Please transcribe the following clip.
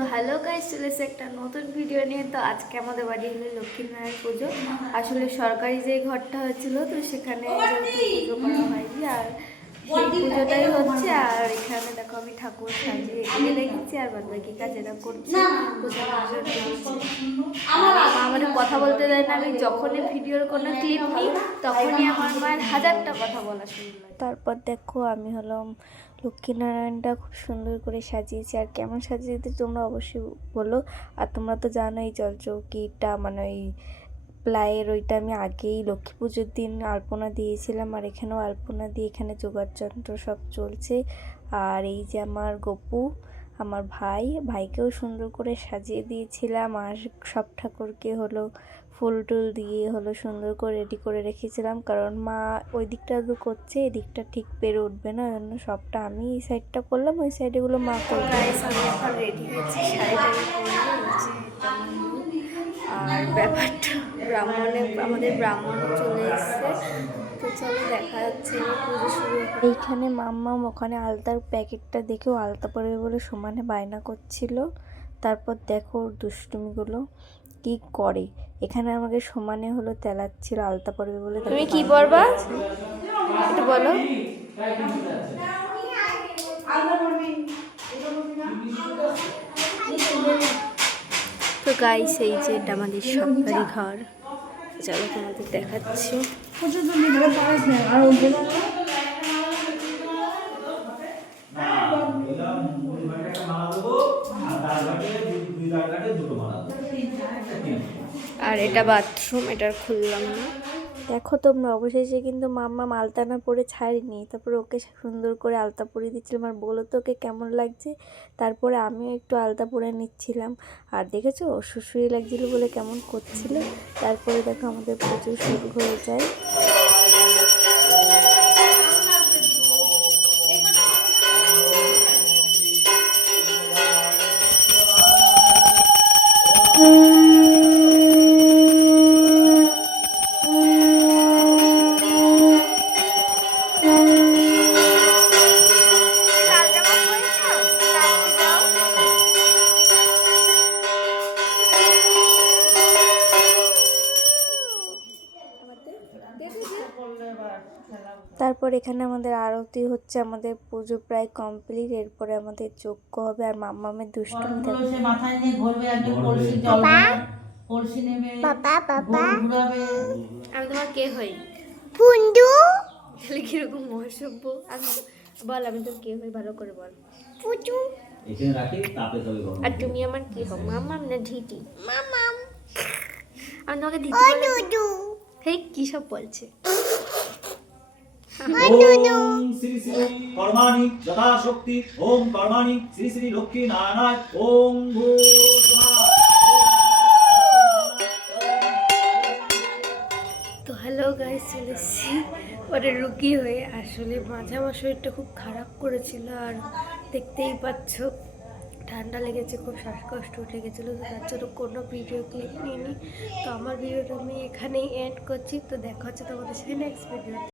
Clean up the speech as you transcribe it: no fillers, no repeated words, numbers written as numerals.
তো hello guys, চলে এসে একটা নতুন ভিডিও নিয়ে। তো আজকে আমাদের বাড়ি হলো লক্ষ্মীনারায়ণ পুজো। আসলে সরকারি যে ঘরটা হয়েছিল, তো সেখানে পুজো করা হয়নি, আর সেই পুজোটাই হচ্ছে। আর এখানে দেখো আমি ঠাকুর সাজিয়ে এগিয়ে রেখেছি, আর বাদ বাকি কাজেরা করছি। আমাদের কথা বলতে দেয় না, আমি যখনই ভিডিওর কোনো ক্লিপ নিই তখনই আমার মায়ের হাজারটা কথা বলা শুরু হয়। তারপর দেখো আমি হলাম লক্ষ্মীনারায়ণটা খুব সুন্দর করে সাজিয়েছি। আর কেমন সাজিয়েছি তোমরা অবশ্যই বলো। আর তোমরা তো জানো এই জলচৌকিটা মানে ওই প্লাইয়ের ওইটা আমি আগেই লক্ষ্মী পুজোর দিন আলপনা দিয়েছিলাম, আর এখানেও আলপনা দিয়ে এখানে যোগাড়যন্ত্র সব চলছে। আর এই যে আমার গপু, আমার ভাইকেও সুন্দর করে সাজিয়ে দিয়েছিলাম। আর সব ঠাকুরকে হলো ফুল টুল দিয়ে হলো সুন্দর করে রেডি করে রেখেছিলাম, কারণ মা ওই দিকটা তো করছে, এই দিকটা ঠিক পেরে উঠবে না, জন্য সবটা আমি এই সাইডটা করলাম, ওই সাইডেগুলো মা করবে। রেডি হয়েছে, শাড়িটাকে আর ব্যাপারটা আমাদের ব্রাহ্মণও চলে এসছে। তো চলো দেখা যাচ্ছে পুজো শুরু। এইখানে মাম্মাম ওখানে আলতার প্যাকেটটা দেখেও আলতা পরবে বলে সমানে বায়না করছিল। তারপর দেখো দুষ্টুমিগুলো কি করে, এখানে আমাকে সমানে হলো তেলাচ্ছিল আলতা পরবে বলে। তুমি কি পরবা একটু বলো। তো গাইস, এই যে এটা আমাদের সরকারি ঘর, চলো তোমাদের দেখাচ্ছি। আর এটা বাথরুম, এটা খুললাম না। দেখো তোমরা অবশেষে কিন্তু মাম্মা আলতা না পরে ছাড়িনি, তারপরে ওকে সুন্দর করে আলতা পরিয়ে দিচ্ছিলাম। আর বলো তো ওকে কেমন লাগছে। তারপরে আমিও একটু আলতা পরে নিচ্ছিলাম, আর দেখেছো ওর সুশ্রী লাগছিল বলে কেমন করছিল। তারপরে দেখো আমাদের পুজো শুরু হয়ে যায়। তারপর এখানে আমাদের আরতি হচ্ছে, আমাদের পুজো প্রায় কমপ্লিট। এরপরে আমাদের যজ্ঞ হবে, আর মাম্মামের দুষ্টুমি থাকবে। মাথায় নিয়ে ঘুরবে, একজন কলসি জল নেবে, কলসি নেবে, ঘুরাবে। আমি তোমার কে হই? পুন্ডু। তাহলে কিরকম অসভ্য। আমি বল, আমি তোর কে হই ভালো করে বল। পুচু। এখানে রাখি, তাপে তবে গরম। আর তুমি আমার কি হও? মামাম না ঢিটি? মামাম। আমি তোমাকে ঢিটি বলে। হেই কি সব বলছে। ওম শ্রী শ্রী কর্মাণি যথাশক্তি, ওম কর্মাণি শ্রী শ্রী লক্ষ্মী নারায়ণ, ওম ভূস্বাহা। তো হ্যালো গাইস, চলে এসেছি ওটা রুগী হয়ে। আসলে মাঝে আমার শরীরটা খুব খারাপ করেছিল, আর দেখতেই পাচ্ছ ঠান্ডা লেগেছে, খুব শ্বাসকষ্ট উঠে গেছিলো। তো তার জন্য কোনো ভিডিও ক্লিপ নিইনি। তো আমার ভিডিওটা আমি এখানেই এন্ড করছি। তো দেখা হচ্ছে তোমাদের সাথে নেক্সট ভিডিও।